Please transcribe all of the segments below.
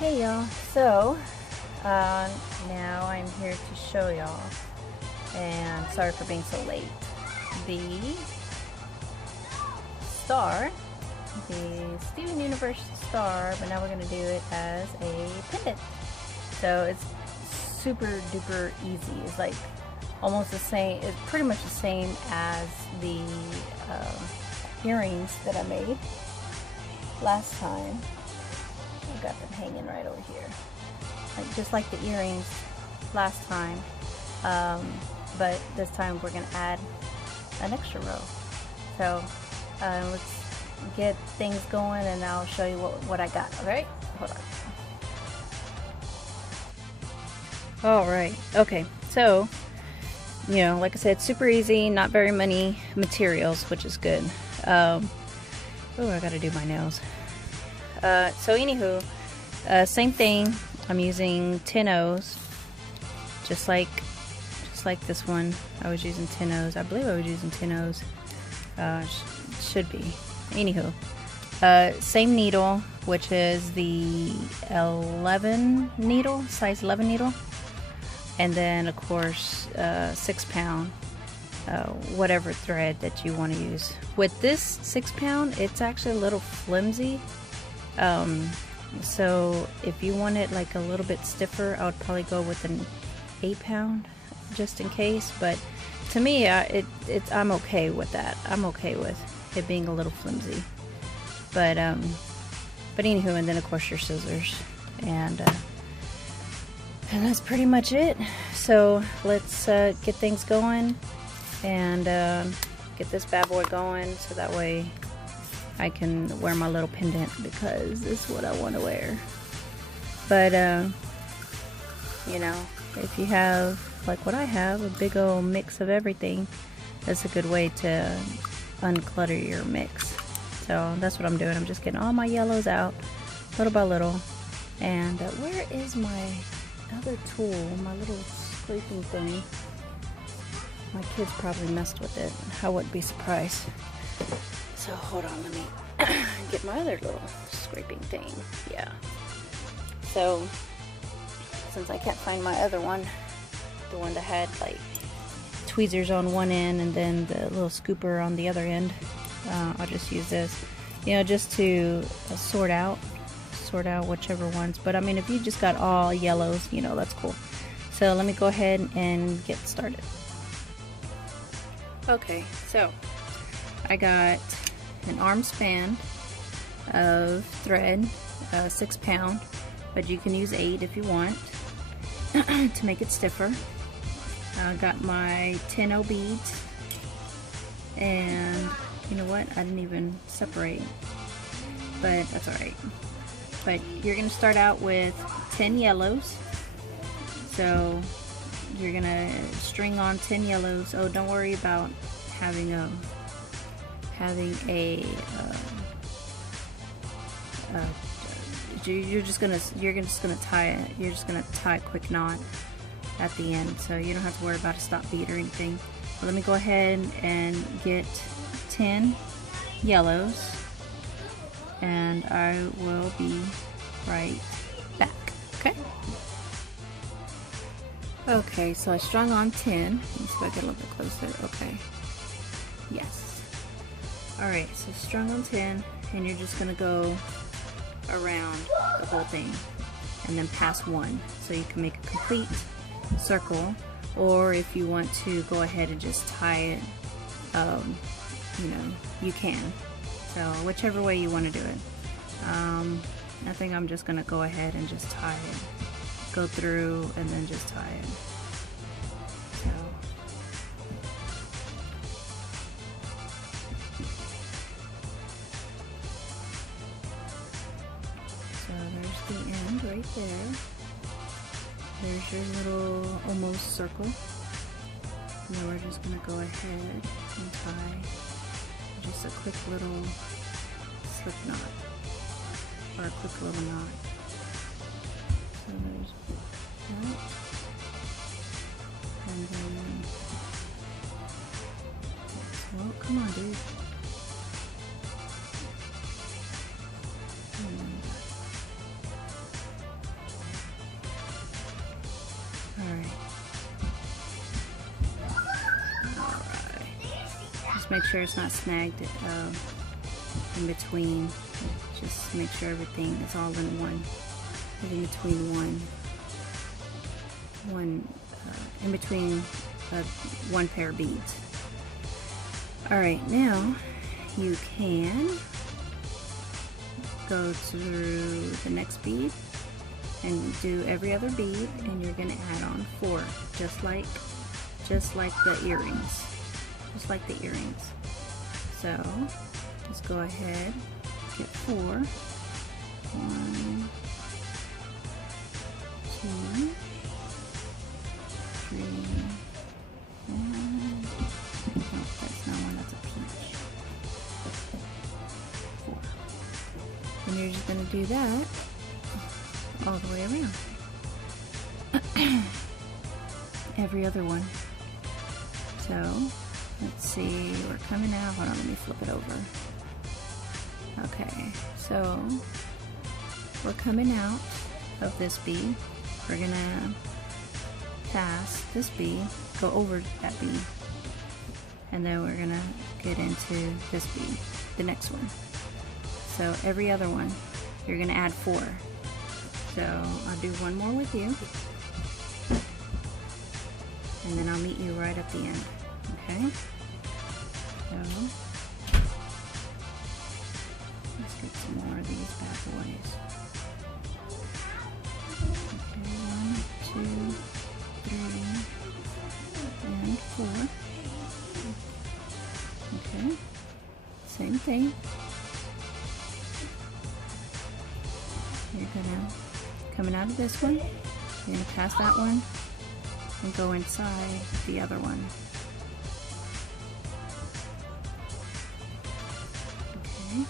Hey y'all, so now I'm here to show y'all, and sorry for being so late, the star, the Steven Universe star, but now we're going to do it as a pendant. So it's super duper easy. It's like almost the same, it's pretty much the same as the earrings that I made last time. I got them hanging right over here, like just like the earrings last time, but this time we're gonna add an extra row. So let's get things going and I'll show you what I got. Okay, hold on. All right, okay, so you know, like I said, super easy, not very many materials, which is good. Oh, I gotta do my nails. So anywho, same thing. I'm using 10 O's, just like this one. I was using 10 O's. I believe I was using 10 O's. Should be. Anywho, same needle, which is the 11 needle, size 11 needle, and then of course 6 pound. Whatever thread that you want to use. With this 6 pound, it's actually a little flimsy. So if you want it like a little bit stiffer, I would probably go with an 8 pound just in case, but to me I'm okay with that. I'm okay with it being a little flimsy, but anywho, and then of course your scissors, and that's pretty much it. So let's get things going and get this bad boy going, so that way I can wear my little pendant, because this is what I want to wear. But you know, if you have like what I have, a big old mix of everything, that's a good way to unclutter your mix. So that's what I'm doing. I'm just getting all my yellows out little by little. And where is my other tool, my little scraping thing? My kids probably messed with it. I wouldn't be surprised. So hold on, let me get my other little scraping thing. Yeah. So since I can't find my other one, the one that had like tweezers on one end and then the little scooper on the other end, I'll just use this, you know, just to sort out whichever ones. But I mean, if you just got all yellows, you know, that's cool. So let me go ahead and get started. Okay, so I got an arm span of thread, 6 pound, but you can use 8 if you want to make it stiffer. I got my 10 O beads, and you know what, I didn't even separate, but that's alright. But you're gonna start out with 10 yellows, so you're gonna string on 10 yellows. Oh, don't worry about having a you're just gonna tie a quick knot at the end, so you don't have to worry about a stop bead or anything. But let me go ahead and get 10 yellows, and I will be right back. Okay, so I strung on 10. Let me see if I get a little bit closer. Okay, yes. Alright, so strung on 10, and you're just gonna go around the whole thing and then pass one, so you can make a complete circle. Or if you want to go ahead and just tie it, you know, you can. So whichever way you want to do it. I think I'm just gonna go ahead and just tie it, go through and then just tie it. So there's the end right there. There's your little almost circle. Now we're just gonna go ahead and tie just a quick little slip knot, or a quick little knot. So there's that, and then, well, come on, dude. make sure it's not snagged in between. Just make sure everything is all in in between one pair of beads. All right, now you can go through the next bead and do every other bead, and you're gonna add on 4, just like the earrings, So let's go ahead, get 4. 1, 2, 3, and oh, that's not one, that's a peach. 4. And you're just gonna do that all the way around. Every other one. So let's see, we're coming out. Hold on, let me flip it over. Okay, so we're coming out of this bead. We're gonna pass this bead, go over that bead, and then we're gonna get into this bead, the next one. So every other one, you're gonna add 4. So I'll do one more with you, and then I'll meet you right at the end. Okay? So let's get some more of these bad boys. Okay, 1, 2, 3, and 4. Okay, same thing. You're gonna, coming out of this one, you're gonna pass that one and go inside the other one. Okay.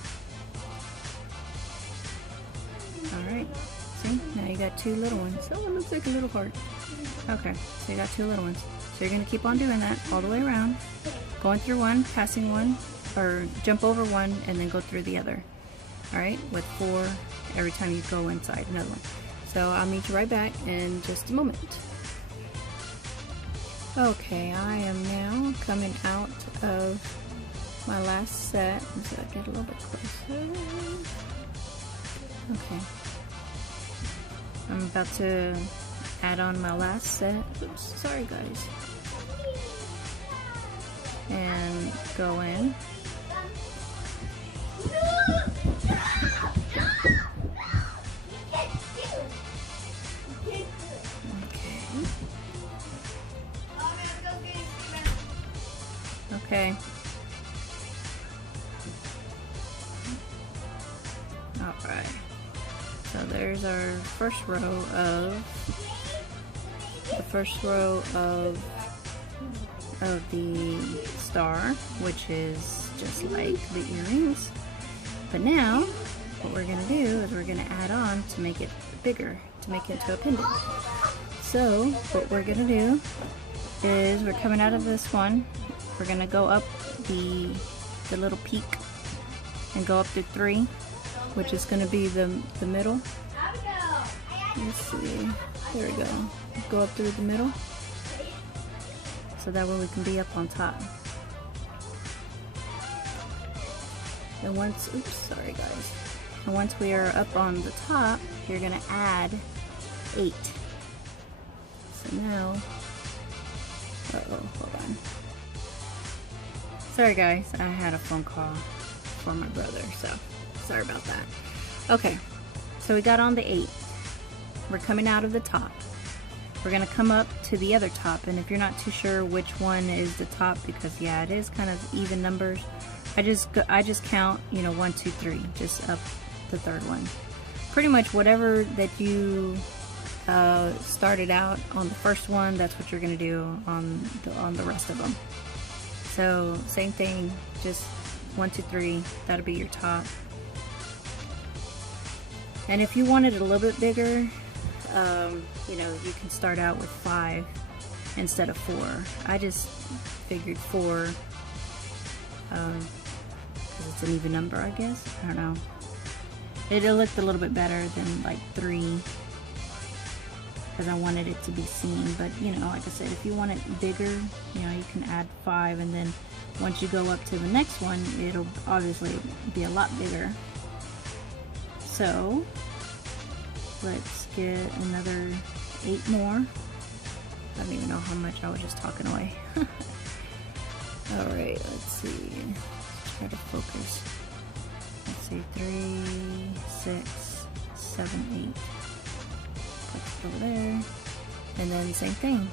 Alright, see, now you got 2 little ones. Oh, it looks like a little heart. Okay, so you got 2 little ones. So you're gonna keep on doing that all the way around, going through one, passing one, or jump over one, and then go through the other. Alright, with 4 every time you go inside another one. So I'll meet you right back in just a moment. Okay, I am now coming out of my last set. So I get a little bit closer. Okay. I'm about to add on my last set. Oops, sorry guys. And go in. Okay. Alright. So there's our first row of the star, which is just like the earrings. But now what we're gonna do is we're gonna add on to make it bigger, to make it into a pendant. So what we're gonna do is we're coming out of this one. We're gonna go up the little peak and go up to 3, which is gonna be the middle. Let's see. There we go. Go up through the middle, so that way we can be up on top. And once, oops, sorry guys. And once we are up on the top, you're gonna add 8. So now, hold on. Sorry guys, I had a phone call for my brother, so sorry about that. Okay, so we got on the 8. We're coming out of the top. We're gonna come up to the other top, and if you're not too sure which one is the top, because yeah, it is kind of even numbers, I just count, you know, 1, 2, 3, just up the 3rd one. Pretty much whatever that you started out on the first one, that's what you're gonna do on the rest of them. So same thing, just 1, 2, 3, that'll be your top. And if you want it a little bit bigger, you know, you can start out with 5 instead of 4. I just figured 4 because it's an even number, I guess. I don't know. It looked a little bit better than like 3. because I wanted it to be seen. But you know, like I said, if you want it bigger, you know, you can add 5, and then once you go up to the next one, it'll obviously be a lot bigger. So let's get another 8 more. I don't even know how much I was just talking away. Alright, let's see. Let's try to focus. Let's see, 3, 6, 7, 8. Put it over there. And then same thing.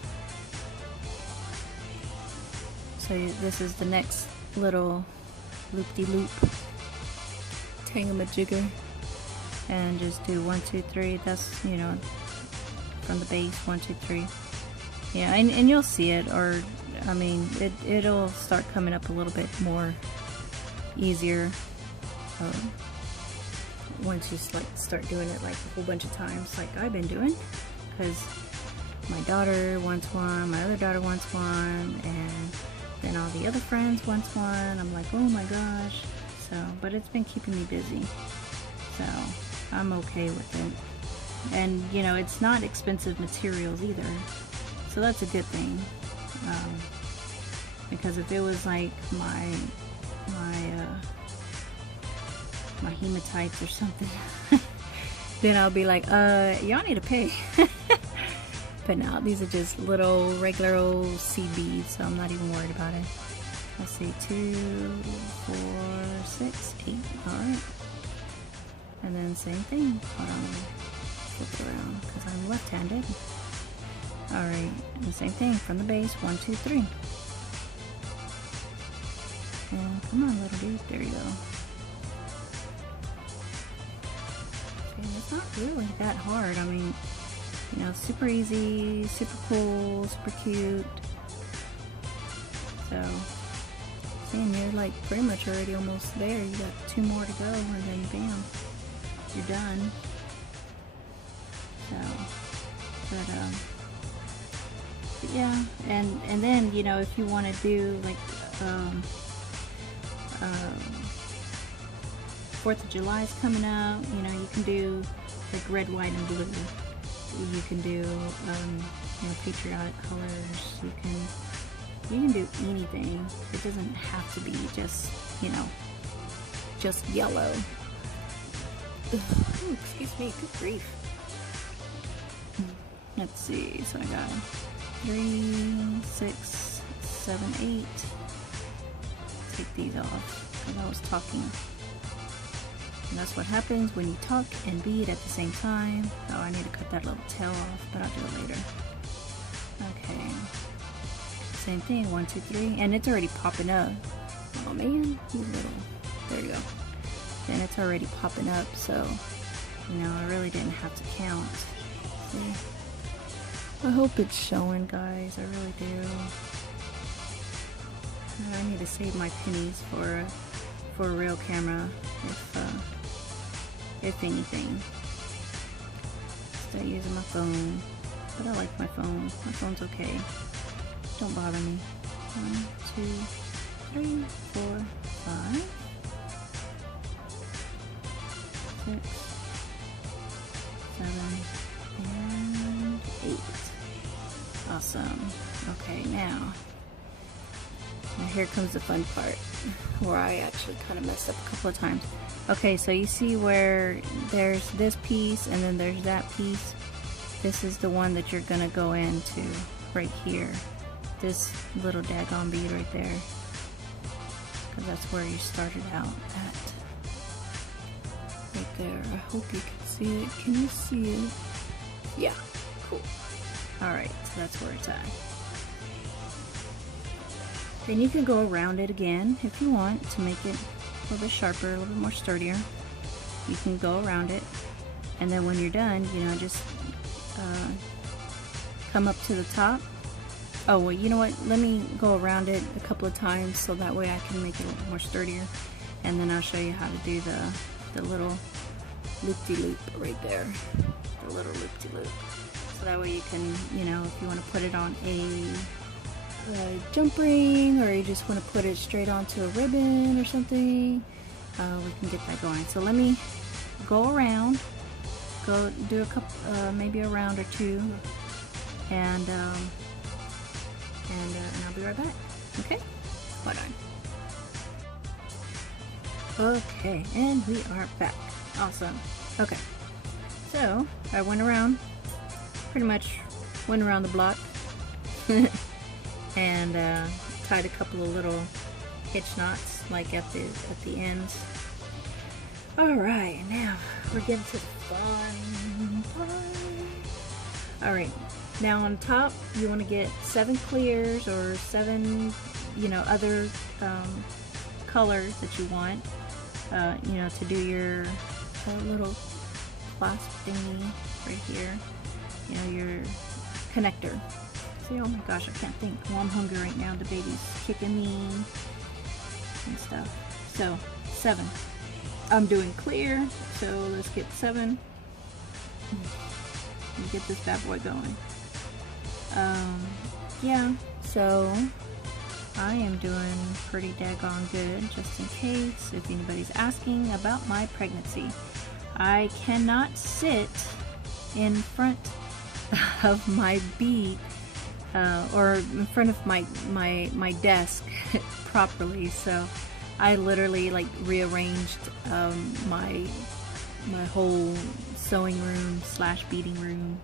So this is the next little loop-de-loop thingamajigger. And just do 1, 2, 3. That's, you know, from the base, 1, 2, 3. Yeah, and you'll see it, or I mean, it'll start coming up a little bit more easier once you like start doing it like a whole bunch of times, like I've been doing. Because my daughter wants one, my other daughter wants one, and then all the other friends wants one. I'm like, oh my gosh. So, but it's been keeping me busy, so I'm okay with it. And you know, it's not expensive materials either, so that's a good thing. Because if it was like my hematites or something, then I'll be like, y'all need to pay. But now these are just little regular old seed beads, so I'm not even worried about it. Let's see, 2, 4, 6, 8. Alright. And then same thing. Hold on, flip it around because I'm left-handed. Alright, and the same thing from the base, 1, 2, 3. And come on, little dude, there you go. And it's not really that hard. I mean, you know, super easy, super cool, super cute. So, seeing you're like pretty much already almost there. You got 2 more to go, and then bam, you're done. So, but yeah, and then, you know, if you want to do like 4th of July is coming out, you know, you can do like red, white, and blue. You can do, you know, patriotic colors. You can do anything. It doesn't have to be just, you know, just yellow. Ooh, excuse me, good grief. Let's see, so I got 3, 6, 7, 8. Take these off because I was talking. And that's what happens when you talk and bead at the same time. Oh, I need to cut that little tail off, but I'll do it later. Okay. Same thing, 1, 2, 3. And it's already popping up. Oh man, you little. There you go. And it's already popping up, so, you know, I really didn't have to count. See? I hope it's showing, guys. I really do. I need to save my pennies for a real camera, if anything. Start using my phone, but I like my phone. My phone's okay. Don't bother me. 1, 2, 3, 4, 5, 6, 7, and 8. Awesome. Okay, now here comes the fun part, where I actually kind of messed up a couple of times. Okay, so you see where there's this piece and then there's that piece. This is the one that you're gonna go into right here. This little daggone bead right there, because that's where you started out at. Right there. I hope you can see it. Can you see it? Yeah, cool. Alright, so that's where it's at. Then you can go around it again if you want to make it a little bit sharper, a little bit more sturdier. You can go around it, and then when you're done, you know, just come up to the top. Oh, well, you know what? Let me go around it a couple of times so that way I can make it a little more sturdier, and then I'll show you how to do the little loop-de-loop right there. The little loop-de-loop. So that way you can, you know, if you want to put it on a jump ring, or you just want to put it straight onto a ribbon or something, we can get that going. So let me go around go do a couple, maybe a round or two, and I'll be right back. Okay, hold on. Okay, and we are back. Awesome. Okay, so I went around, pretty much went around the block, and tied a couple of little hitch knots, like at the ends. All right, now we're getting to the fun part. All right, now on top, you want to get 7 clears or 7, you know, other colors that you want, you know, to do your little clasp thingy right here, you know, your connector. See, oh my gosh, I can't think. Well, I'm hungry right now. The baby's kicking me and stuff. So 7. I'm doing clear, so let's get 7 and get this bad boy going. Yeah, so I am doing pretty daggone good, just in case if anybody's asking about my pregnancy. I cannot sit in front of my bead or in front of my desk properly, so I literally like rearranged my whole sewing room slash beading room.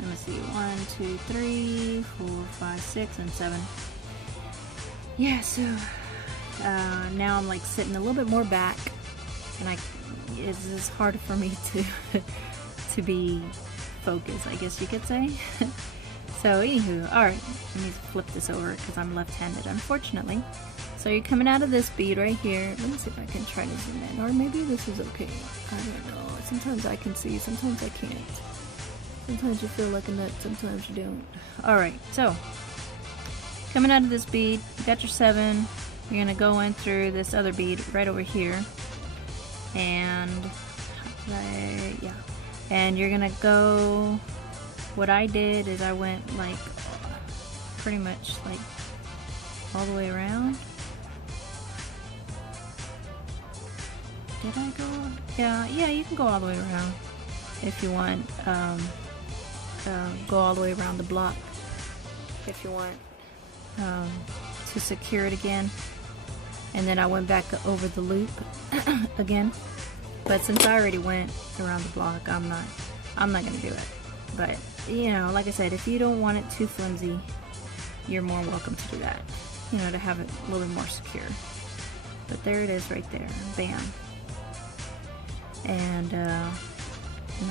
Let me see, 1, 2, 3, 4, 5, 6, and 7. Yeah, so now I'm like sitting a little bit more back, and it's just harder for me to be focused, I guess you could say. So anywho, alright, let me flip this over because I'm left-handed, unfortunately. So you're coming out of this bead right here. Let me see if I can try to zoom in, or maybe this is okay. I don't know. Sometimes I can see, sometimes I can't. Sometimes you feel like a nut, sometimes you don't. Alright, so coming out of this bead, you got your 7. You're gonna go in through this other bead right over here, and yeah, and you're gonna go. What I did is I went like pretty much like all the way around. Did I go? Yeah, you can go all the way around if you want. Go all the way around the block if you want, to secure it again. And then I went back over the loop again. But since I already went around the block, I'm not gonna do it. But you know, like I said, if you don't want it too flimsy, you're more welcome to do that. You know, to have it a little bit more secure. But there it is right there. Bam. And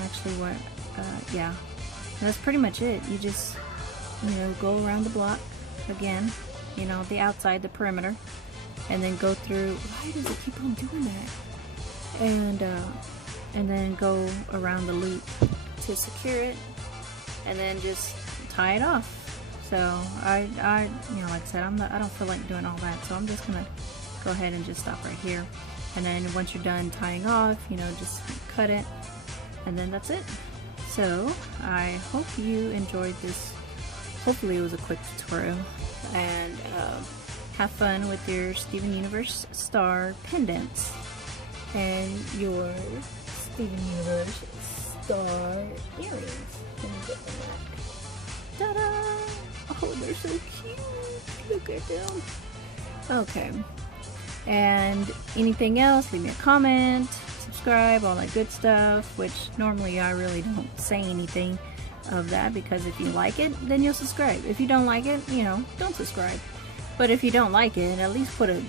actually what, yeah. And that's pretty much it. You just, you know, go around the block again, you know, the outside, the perimeter, and then go through. Why does it keep on doing that? And then go around the loop to secure it, and then just tie it off. So I you know, like I said, I don't feel like doing all that, so I'm just gonna go ahead and just stop right here. And then once you're done tying off, you know, just cut it, and then that's it. So I hope you enjoyed this. Hopefully it was a quick tutorial, and have fun with your Steven Universe star pendants and your Steven Universe star earrings. Let me get them back. Ta-da! Oh, they're so cute. Look at them. Okay. And anything else, leave me a comment, subscribe, all that good stuff, which normally I really don't say anything of that, because if you like it, then you'll subscribe. If you don't like it, you know, don't subscribe. But if you don't like it, at least put a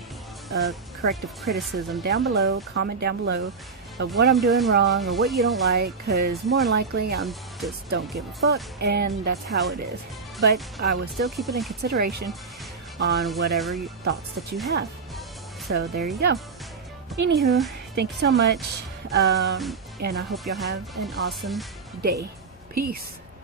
corrective criticism down below, comment down below of what I'm doing wrong or what you don't like, because more than likely I'm just don't give a fuck, and that's how it is. But I will still keep it in consideration on whatever thoughts that you have. So there you go. Anywho, thank you so much, and I hope y'all have an awesome day. Peace.